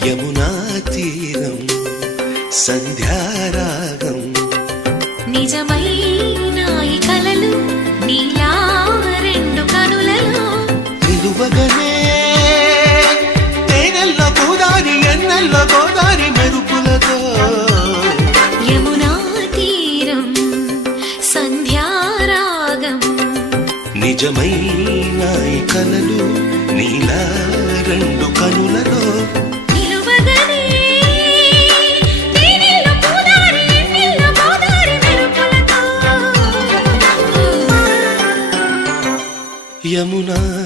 యమునా తీరం సంధ్యారాగం నిజమైన ఈ కలలు నీలా రెండు కనులలో నిలువగనే తేనెల్లో గోదారి ఎన్నెల్లో గోదారి మెరుపులతో యమునా తీరం సంధ్యారాగం నిజమైన ఈ కలలు నీలా రెండు కనులలో యమునా